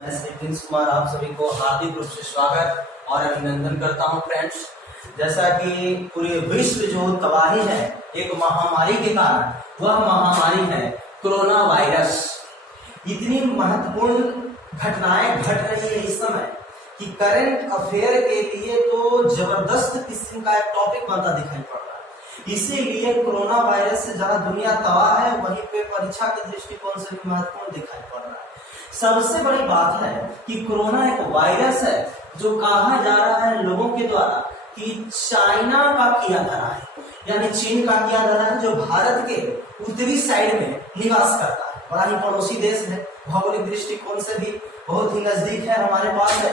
मैं श्री प्रिंस कुमार आप सभी को हार्दिक रूप से स्वागत और अभिनंदन करता हूं फ्रेंड्स। जैसा कि पूरे विश्व जो तबाही है एक महामारी के कारण, वह महामारी है कोरोना वायरस। इतनी महत्वपूर्ण घटनाएं घट रही है इस समय कि करंट अफेयर के लिए तो जबरदस्त किस्म का एक टॉपिक बनता दिखाई पड़ रहा है। इसीलिए कोरोना वायरस से जहां दुनिया तबाह है, वहीं पे परीक्षा के दृष्टिकोण से भी महत्वपूर्ण दिखाई पड़ रहा है। सबसे बड़ी बात है कि कोरोना एक वायरस है जो कहा जा रहा है लोगों के द्वारा कि चाइना का किया जा रहा है, यानी चीन का किया जा रहा है, जो भारत के उत्तरी साइड में निवास करता है। बड़ा ही पड़ोसी देश है, भौगोलिक दृष्टिकोण से भी बहुत ही नजदीक है, हमारे पास है।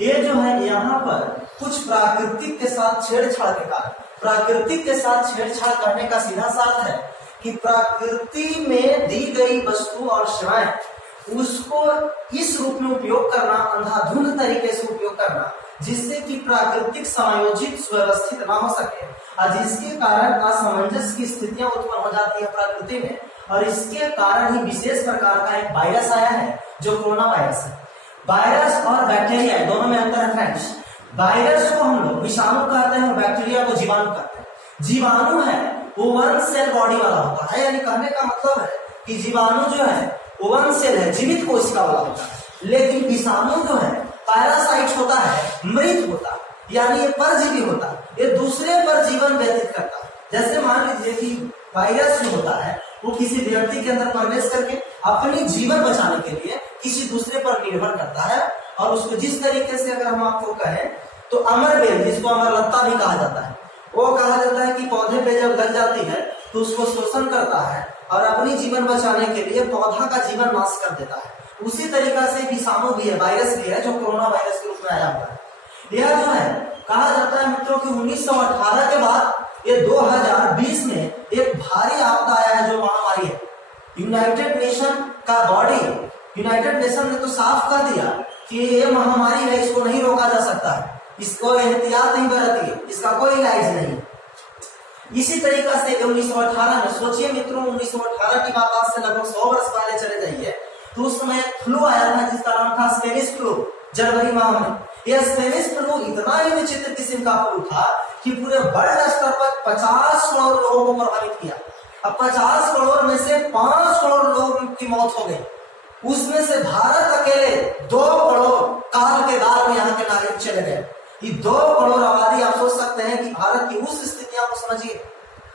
ये जो है यहाँ पर कुछ प्राकृतिक के साथ छेड़छाड़ के कारण, प्राकृतिक के साथ छेड़छाड़ करने का सीधा साथ है कि प्रकृति में दी गई वस्तु और सेवाएं उसको इस रूप में उपयोग करना, अंधाधुंध तरीके से उपयोग करना, जिससे कि प्राकृतिक समायोजित सुव्यवस्थित ना हो सके और जिसके कारण असमंजस की स्थितियां उत्पन्न हो जाती है प्रकृति में। और इसके कारण ही विशेष प्रकार का एक वायरस आया है जो कोरोना वायरस है। वायरस और बैक्टीरिया दोनों में अंतर है फ्रेंड्स। वायरस को हम लोग विषाणु कहते हैं और बैक्टीरिया को जीवाणु कहते हैं। जीवाणु है वो वन सेल बॉडी वाला होता है, यानी कहने का मतलब है कि जीवाणु जो है वो वन सेल है, जीवित कोशिका वाला होता है। लेकिन विषाणु जो है पैरासाइट होता है, मृत होता है, यानी ये परजीवी होता है, ये दूसरे पर जीवन व्यतीत करता है। जैसे मान लीजिए कि वायरस जो होता है वो किसी व्यक्ति के अंदर प्रवेश करके अपनी जीवन बचाने के लिए किसी दूसरे पर निर्भर करता है। और उसको जिस तरीके से अगर हम आपको कहें तो अमर बेल, जिसको अमरलता भी कहा जाता है, वो कहा जाता है कि पौधे पे जब लग जाती है तो उसको शोषण करता है और अपनी जीवन बचाने के लिए पौधा का जीवन नाश कर देता है। उसी तरीका से विषाणु भी है, वायरस भी है, जो कोरोना वायरस के रूप में आया हुआ है। यह जो है कहा जाता है मित्रों कि 1918 के बाद ये 2020 में एक भारी आपदा आया है जो महामारी है। यूनाइटेड नेशन का बॉडी, यूनाइटेड नेशन ने तो साफ कर दिया कि ये महामारी है, इसको नहीं रोका जा सकता है, इसको एहतियात नहीं बरतिए, इसका कोई इलाज नहीं। इसी तरीका से 1918 में, सोचिए मित्रों 1918 की बात आज से लगभग 100 वर्ष पहले चले जाइए, तो उस समय एक फ्लू आया था जिसका नाम था स्पेनिश फ्लू, जनवरी माह में। यह स्पेनिश फ्लू इतना ही विचित्र किस्म का फ्लू था कि पूरे वर्ल्ड स्तर पर 50 करोड़ लोगों को प्रभावित किया। अब 50 करोड़ में से 5 करोड़ लोगों की मौत हो गई। उसमें से भारत अकेले 2 करोड़ काल के दाल में यहाँ के नागरिक चले गए। ये 2 करोड़ आबादी, आप सोच सकते हैं कि भारत की उस स्थितियां को समझिए।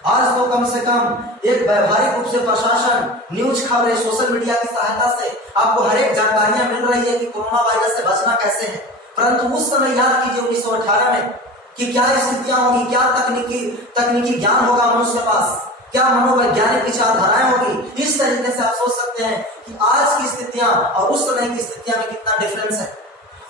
आज तो कम से कम एक व्यवहारिक रूप से प्रशासन, न्यूज खबरें, सोशल मीडिया की सहायता से आपको हर एक जानकारियां मिल रही है कि कोरोना वायरस से बचना कैसे है। परंतु उस समय याद कीजिए 1918 में कि क्या स्थितियां होगी, क्या तकनीकी ज्ञान होगा मनुष्य के पास, क्या मनोवैज्ञानिक विचारधाराएं होगी। इस तरीके से आप सोच सकते हैं कि आज की स्थितियां और उस समय की स्थितियां में कितना डिफरेंस है।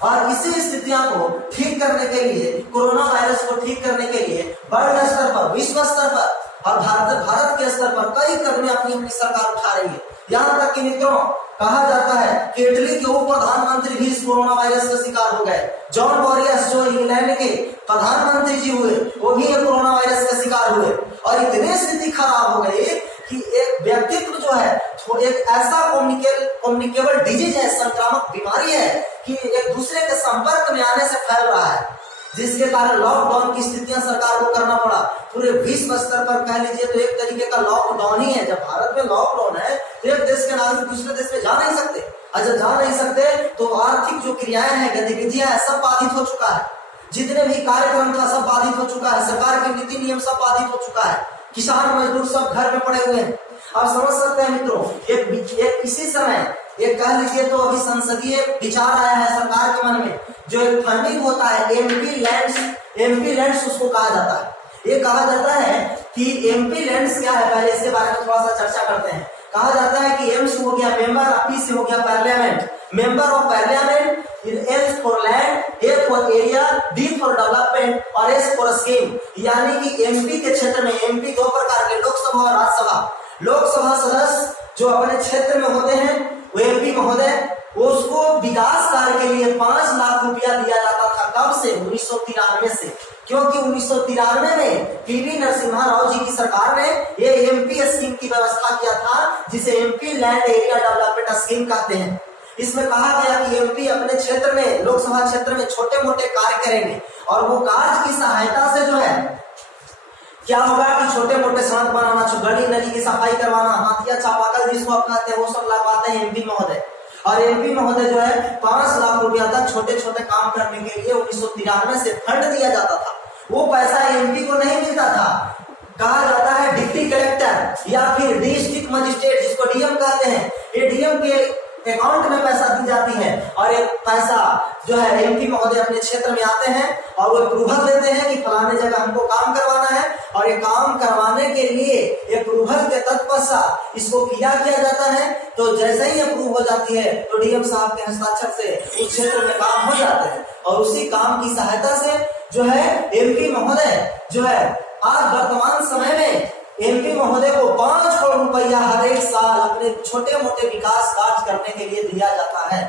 और इसी स्थितियां को ठीक करने के लिए, कोरोना वायरस को ठीक करने के लिए वर्ल्ड स्तर पर, विश्व स्तर पर और भारत के स्तर पर कई कदम अपनी सरकार उठा रही है। यहाँ तक कि मित्रों कहा जाता है कि इटली के उप प्रधानमंत्री भी इस कोरोना वायरस का शिकार हो गए। जॉन बोरिस जो इंग्लैंड के प्रधानमंत्री जी हुए, वो भी कोरोना वायरस का शिकार हुए। और इतनी स्थिति खराब हो गई कि एक व्यक्तित्व जो है, एक ऐसा कम्युनिकेबल डिजीज है, संक्रामक बीमारी है कि एक दूसरे के संपर्क में आने से फैल रहा है, जिसके कारण लॉकडाउन की स्थितियां सरकार को करना पड़ा। पूरे विश्व स्तर पर कह लीजिए तो एक तरीके का लॉकडाउन ही है। जब भारत में लॉकडाउन है तो एक देश के नागरिक दूसरे देश में जा नहीं सकते, और जब जा नहीं सकते तो आर्थिक जो क्रियाएं हैं, गतिविधियां हैं, सब बाधित हो चुका है। जितने भी कार्यक्रम था सब बाधित हो चुका है, सरकार के नीति नियम सब बाधित हो चुका है, किसान मजदूर सब घर में पड़े हुए हैं। आप समझ सकते हैं मित्रों, एक इसी समय एक कह लीजिए तो अभी संसदीय विचार आया है सरकार के मन में, जो एक फंडिंग होता है एमपी लैंड्स उसको कहा जाता है। ये कहा जाता है कि एमपी लैंड्स क्या है, पहले इसके बारे में थोड़ा सा चर्चा करते हैं। कहा जाता है कि एम से हो गया मेंबर, पी से हो गया parliament, member of parliament, L for land, A for area, D for development और एस फॉर स्कीम। यानी कि एमपी के क्षेत्र में, एमपी 2 प्रकार के, लोकसभा और राज्यसभा। लोकसभा सदस्य जो अपने क्षेत्र में होते हैं वो एमपी महोदय, उसको विकास कार्य के लिए 5 लाख रुपया दिया जाता था। कब से? 1993 से। क्योंकि 1993 में पीवी नरसिम्हा राव जी की सरकार ने ये एमपी स्कीम की व्यवस्था किया था, जिसे MP land area development scheme कहते हैं। इसमें कहा गया कि एमपी क्षेत्र में, लोकसभा क्षेत्र में छोटे मोटे कार्य करेंगे और वो कार्य की सहायता से जो है क्या होगा कि छोटे मोटे सड़क बनाना, गली नली की सफाई करवाना, हाथिया चापाकल जिसको आप कहते हैं वो सब लगवाते हैं एमपी महोदय। और एमपी महोदय जो है 5 लाख रुपया तक छोटे छोटे काम करने के लिए 1993 से फंड दिया जाता था। वो पैसा एमपी को नहीं मिलता था, कहा जाता है डिप्टी कलेक्टर या फिर डिस्ट्रिक्ट मजिस्ट्रेट जिसको डीएम कहते हैं, ये डीएम के अकाउंट में पैसा दी जाती है और ये पैसा जो है एमपी महोदय अपने क्षेत्र में आते हैं और वो अप्रूवल देते हैं कि फलाने जगह हमको काम करवाना है और ये काम करवाने के लिए अप्रूवल के तत्पश्चात इसको किया जाता है। तो जैसे ही अप्रूव हो जाती है तो डीएम साहब के हस्ताक्षर से उस क्षेत्र में काम हो जाते हैं और उसी काम की सहायता से जो है एमपी महोदय जो है आज वर्तमान समय में एमपी महोदय को 5 करोड़ रुपया हर एक साल अपने छोटे मोटे विकास कार्य करने के लिए दिया जाता है।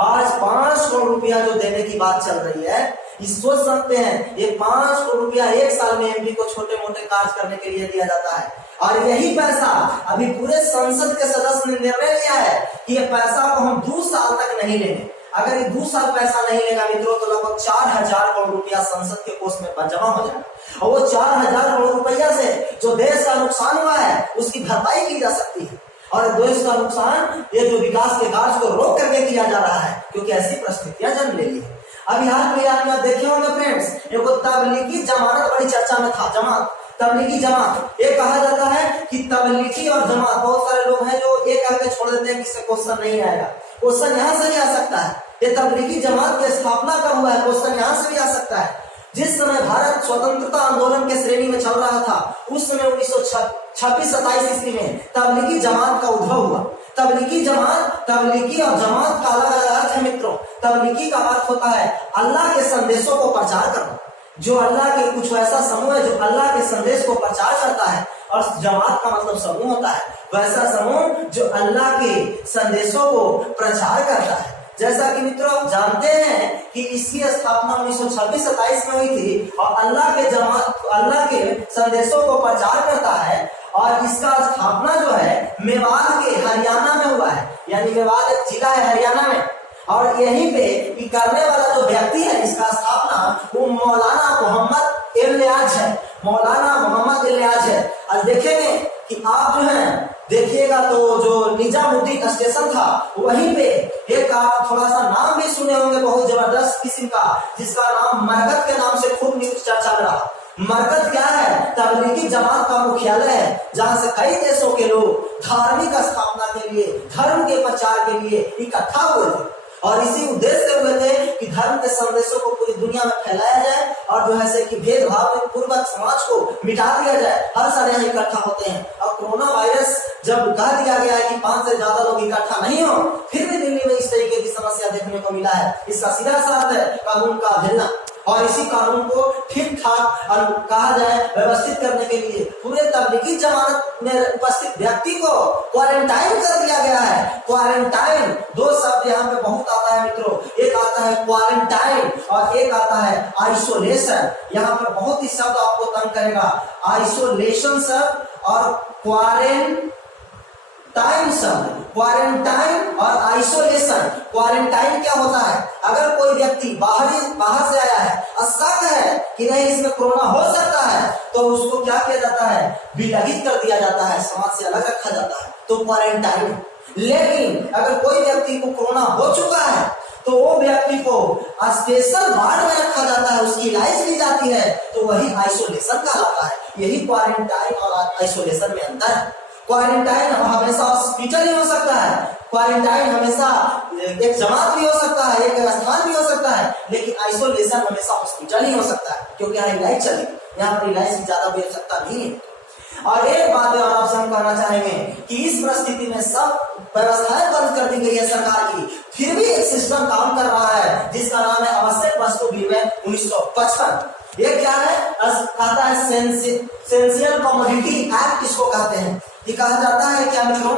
आज 5 करोड़ रुपया जो देने की बात चल रही है, इस सोच सकते हैं ये 5 करोड़ रुपया एक साल में एमपी को छोटे मोटे कार्य करने के लिए दिया जाता है। और यही पैसा अभी पूरे संसद के सदस्य ने निर्णय लिया है कि ये पैसा को हम 2 साल तक नहीं लेंगे। अगर ये 2 साल पैसा नहीं लेगा मित्रों तो लगभग 4000 करोड़ रुपया संसद के कोष में जमा हो जाएगा और वो 4000 करोड़ रुपया से जो देश का नुकसान हुआ है उसकी भरपाई की जा सकती है। और देश का नुकसान ये जो विकास के कार्य को रोक करके किया जा रहा है क्योंकि ऐसी परिस्थितियां जन्म ले ली है। अभी हाल फिलहाल में देखे होंगे फ्रेंड्स, एक तबलीगी जमानत बड़ी चर्चा में था। जमात, तबलीगी जमात, ये कहा जाता है कि तबलीगी और जमात, बहुत सारे लोग हैं जो ये कह के छोड़ देते हैं कि इससे क्वेश्चन नहीं आएगा। क्वेश्चन यहाँ से भी आ सकता है, ये तबलीगी जमात की स्थापना कब हुआ है, क्वेश्चन यहाँ से भी आ सकता है। जिस समय भारत स्वतंत्रता आंदोलन के श्रेणी में चल रहा था उस समय 1926-27 ईस्वी में तबलीगी जमात का उद्भव हुआ। तबलीगी जमात, तबलीगी और जमात का अलग अलग अर्थ है मित्रों। तबलीगी का अर्थ होता है अल्लाह के संदेशों को प्रचार करना, जो अल्लाह के कुछ ऐसा समूह है जो अल्लाह के संदेश को प्रचार करता है। और जमात का मतलब समूह होता है, वैसा समूह जो अल्लाह के संदेशों को प्रचार करता है। जैसा कि मित्रों आप जानते हैं कि इसकी स्थापना 1926-27 में हुई थी और अल्लाह के संदेशों को प्रचार करता है। और इसका स्थापना जो है मेवात के हरियाणा में हुआ है, यानी मेवात एक जिला है हरियाणा में। और यहीं पे करने वाला जो व्यक्ति है इसका स्थापना वो मौलाना मोहम्मद इलियास है, मौलाना मोहम्मद इलियास है। और देखेंगे कि आप जो है देखिएगा तो जो निजामुद्दीन स्टेशन था वहीं पे एक आप थोड़ा सा नाम भी सुने होंगे बहुत जबरदस्त किस्म का, जिसका नाम मरकज के नाम से खूब न्यूज चर्चा में रहा। मरकज क्या है, तबलीगी जमात का मुख्यालय है जहां से कई देशों के लोग धार्मिक स्थापना के लिए, धर्म के प्रचार के लिए इकट्ठा हुए थे और इसी उद्देश्य से हुए थे कि धर्म के संदेशों को पूरी दुनिया में फैलाया जाए और जो है कि भेदभाव पूर्वक समाज को मिटा दिया जाए। हर साल यहाँ इकट्ठा होते हैं। और कोरोना वायरस जब कह दिया गया है कि 5 से ज्यादा लोग इकट्ठा नहीं हो, फिर भी दिल्ली में इस तरीके की समस्या देखने को मिला है। इसका सीधा सा अर्थ है कानून का अवहेलना। और इसी कानून को ठीक ठाक और कहा जाए व्यवस्थित करने के लिए पूरे तबलीगी जमात में उपस्थित व्यक्ति को क्वारंटाइन कर दिया गया है। क्वारंटाइन, 2 शब्द यहाँ पे बहुत आता है मित्रों, एक आता है क्वारंटाइन और एक आता है आइसोलेशन। यहाँ पे बहुत ही शब्द आपको तंग करेगा, आइसोलेशन शब्द और क्वारंटाइन शब्द। क्वारंटाइन और आइसोलेशन। क्वारंटाइन क्या होता है, अगर कोई व्यक्ति बाहर से आया है और शक है कि नहीं इसमें कोरोना हो सकता है तो उसको क्या किया जाता है, विलगित कर दिया जाता है, समाज से अलग रखा जाता है, तो क्वारंटाइन। लेकिन अगर कोई व्यक्ति को कोरोना हो चुका है तो वो व्यक्ति को स्पेशल वार्ड में रखा जाता है, उसकी इलाज की जाती है, तो वही आइसोलेशन कहलाता है। यही क्वारंटाइन और आइसोलेशन में अंतर है। क्वारंटाइन हमेशा हॉस्पिटल ही हो सकता है, क्वारंटाइन हमेशा एक जमात भी हो सकता है, एक स्थान भी हो सकता है, लेकिन आइसोलेशन हमेशा हॉस्पिटल ही हो सकता है क्योंकि यहाँ इलाज चलेगी, यहाँ पर इलाज की ज्यादा भी आवश्यकता नहीं है। और एक बात और आपसे हम कहना चाहेंगे कि इस परिस्थिति में सब व्यवस्थाएं बंद कर दी गई है सरकार की, फिर भी एक सिस्टम काम कर रहा है जिसका नाम है आवश्यक वस्तु विनिमय 1955। ये क्या है, कहता है सेंसियल कमोडिटी एक्ट इसको कहते हैं। ये कहा जाता है क्या मित्रों,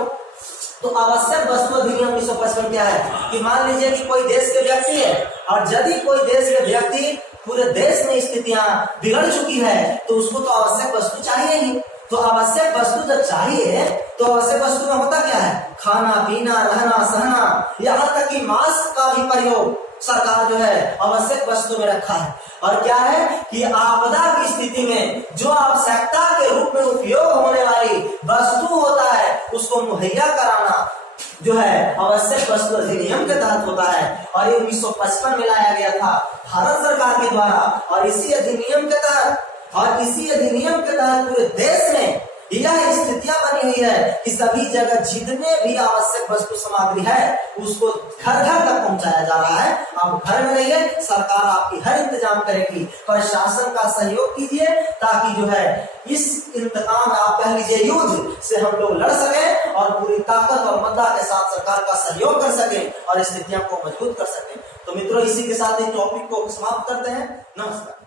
तो आवश्यक वस्तु अधिनियम 1955 क्या है कि मान लीजिए कि कोई देश के व्यक्ति है और यदि कोई देश के व्यक्ति पूरे देश में स्थितियां बिगड़ चुकी है तो उसको तो आवश्यक वस्तु चाहिए ही। तो आवश्यक वस्तु जब चाहिए तो आवश्यक वस्तु में होता क्या है, खाना पीना, रहना सहना, यहाँ तक कि मास्क का भी प्रयोग सरकार जो है आवश्यक वस्तु में रखा है। और क्या है कि आपदा की स्थिति में जो आवश्यकता के रूप में उपयोग होने वाली वस्तु होता है उसको मुहैया कराना जो है आवश्यक वस्तु अधिनियम के तहत होता है। और ये 1955 में लाया गया था भारत सरकार के द्वारा। और इसी अधिनियम के तहत पूरे देश में यह स्थितियां बनी हुई है कि सभी जगह जितने भी आवश्यक वस्तु सामग्री है उसको घर घर तक पहुंचाया जा रहा है। आप घर में रहिए, सरकार आपकी हर इंतजाम करेगी। प्रशासन का सहयोग कीजिए ताकि जो है इस इंतकाम आप कह लीजिए युद्ध से हम लोग लड़ सकें और पूरी ताकत और मद्दा के साथ सरकार का सहयोग कर सकें और स्थितियों को मजबूत कर सकें। तो मित्रों, इसी के साथ इस टॉपिक को समाप्त करते हैं। नमस्कार।